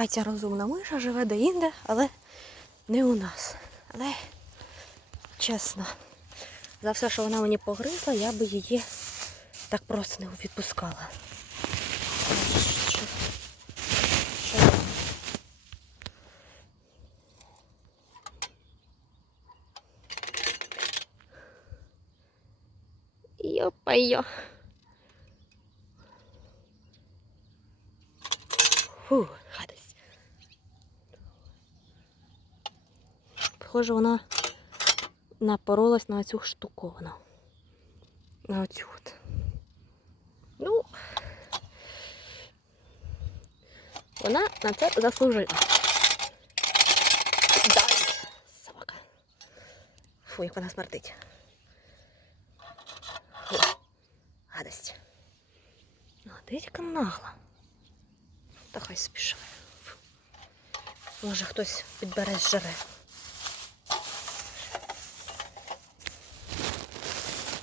Хай ця розумна миша живе де-інде, але не у нас. Але чесно, за все, що вона мені погризла, я би її так просто не відпускала. Йо-пайо. Фу. Похоже, вона напоролась на цю штуковину. На оцю от. Ну, вона на це заслужила. Дай, собака. Фу, як вона смердить. Фу, гадость. А, дивіться, нагла. Та хай спішає. Може хтось підбере зжере.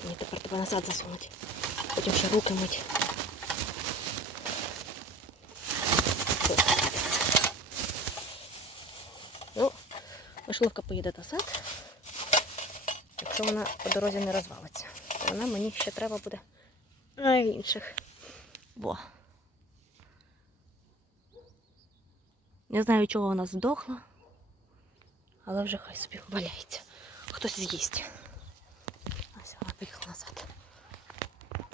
Мені тепер тебе назад засунуть. Потім ще руки мить. Ну, мишливка поїде назад. Якщо вона по дорозі не розвалиться. Вона мені ще треба буде на інших. Во. Не знаю, чого вона здохла, але вже хай собі валяється. Хтось з'їсть. Вона поїхала назад.